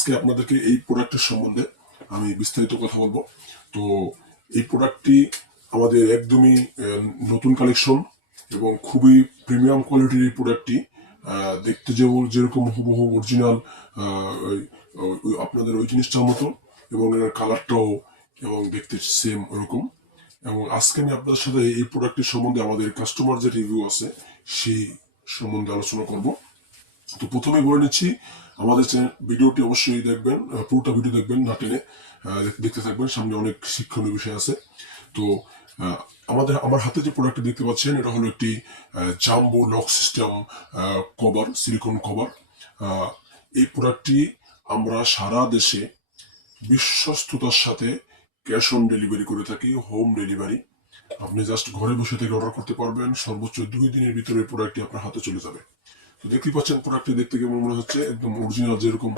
আজকে আপনাদেরকে এই প্রোডাক্টের সম্বন্ধে আমি বিস্তারিত কথা বলবো। তো এই প্রোডাক্টটি আমাদের একদমই নতুন কালেকশন এবং খুবই প্রিমিয়াম কোয়ালিটির এই প্রোডাক্টটি। দেখতে যেরকম হুবহু অরিজিনাল আপনাদের ওই জিনিসটার মতো, এবং এর কালারটাও এবং দেখতে সেম ওরকম। এবং আজকে আমি আপনাদের সাথে এই প্রোডাক্টের সম্বন্ধে আমাদের কাস্টমার যে রিভিউ আছে সেই সম্বন্ধে আলোচনা করব। তো প্রথমে বলে নিচ্ছি, আমাদের ভিডিওটি অবশ্যই দেখবেন, পুরোটা ভিডিও দেখবেন, না টেনে দেখতে থাকবেন, সামনে অনেক শিক্ষণীয় বিষয় আছে। তো আমার হাতে যে প্রোডাক্টটি দেখতে পাচ্ছেন, এটা হলো একটি jumbo lock system cover, silicon cover. এই প্রোডাক্টটি আমরা সারা দেশে বিশ্বস্ততার সাথে ক্যাশ অন ডেলিভারি করে থাকি, হোম ডেলিভারি। আপনি জাস্ট ঘরে বসে থেকে অর্ডার করতে পারবেন, সর্বোচ্চ 2 দিনের ভিতরে প্রোডাক্টটি আপনার হাতে চলে যাবে। তো দেখতে পাচ্ছেন প্রোডাক্টটি দেখতে কেমন মনে হচ্ছে, একদম অরিজিনাল যেরকম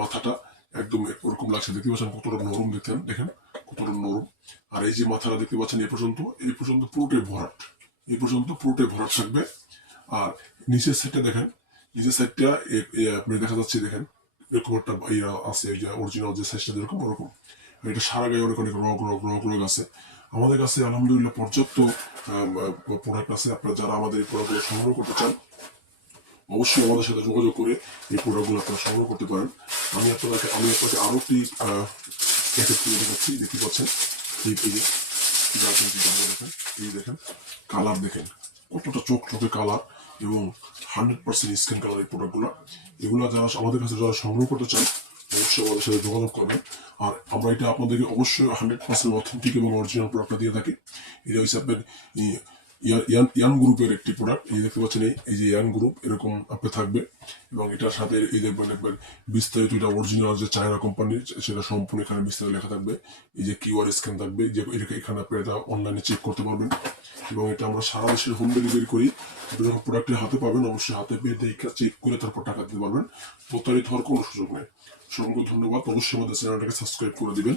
মাথাটা একদম ওরকম লাগছে। দেখতে পাচ্ছেন কতটা নরম, দেখেন কতটা নরম। আর এই যে মাথাটা দেখতে পাচ্ছেন এই পর্যন্ত পুরোটাই ভরাট, এই পর্যন্ত পুরোটাই ভরাট থাকবে। আর নিচের সাইডটা দেখেন, নিচের সাইডটা আপনি দেখা যাচ্ছে, দেখেন এরকম একটা আছে, অরিজিনাল যে সাইজটা যেরকম ওরকম। এটা সারা গায়ে অনেক অনেক রগ আছে। আমাদের কাছে আলহামদুলিল্লাহ পর্যাপ্ত প্রোডাক্ট আছে। আপনারা যারা আমাদের এই প্রোডাক্টগুলো সংগ্রহ করতে চান, অবশ্যই আমাদের সাথে যোগাযোগ করে এই প্রোডাক্টগুলো আপনারা সংগ্রহ করতে পারেন। আমি আপনাকে আরো একটি প্যাকেট তুলে দেখাচ্ছি। দেখতে পাচ্ছেন এই পেজে দেখেন, এই দেখেন কালার, দেখেন কতটা চোখে কালার, এবং 100% স্কিন কালার এই প্রোডাক্টগুলো। এগুলো যারা আমাদের কাছে যারা সংগ্রহ করতে চান, অবশ্যই আমাদের সাথে যোগাযোগ করবেন। আর আমরা এটা আপনাদেরকে অবশ্যই 100% অথেন্টিক এবং অরিজিনাল প্রোডাক্টটা দিয়ে থাকি। এটা হচ্ছে আপনার ইয়ান গ্রুপের একটি প্রোডাক্ট। এই দেখতে পাচ্ছেন, এই যে ইয়ান গ্রুপ এরকম আপনার থাকবে, এবং এটার সাথে এই দেখবেন একবার বিস্তারিত, এটা অরিজিনাল যে চায়না কোম্পানির, সেটা সম্পূর্ণ এখানে বিস্তারিত লেখা থাকবে। এই যে কিউআর স্ক্যান থাকবে, যে এখানে আপনি এটা অনলাইনে চেক করতে পারবেন। এবং এটা আমরা সারা দেশের হোম ডেলিভারি করি। আপনি যখন প্রোডাক্টটি হাতে পাবেন, অবশ্যই হাতে পেয়ে দেখে চেক করে তারপর টাকা দিতে পারবেন। প্রতারিত হওয়ার কোনো সুযোগ নেই। অসংখ্য ধন্যবাদ। অবশ্যই আমাদের চ্যানেলটাকে সাবস্ক্রাইব করে দিবেন।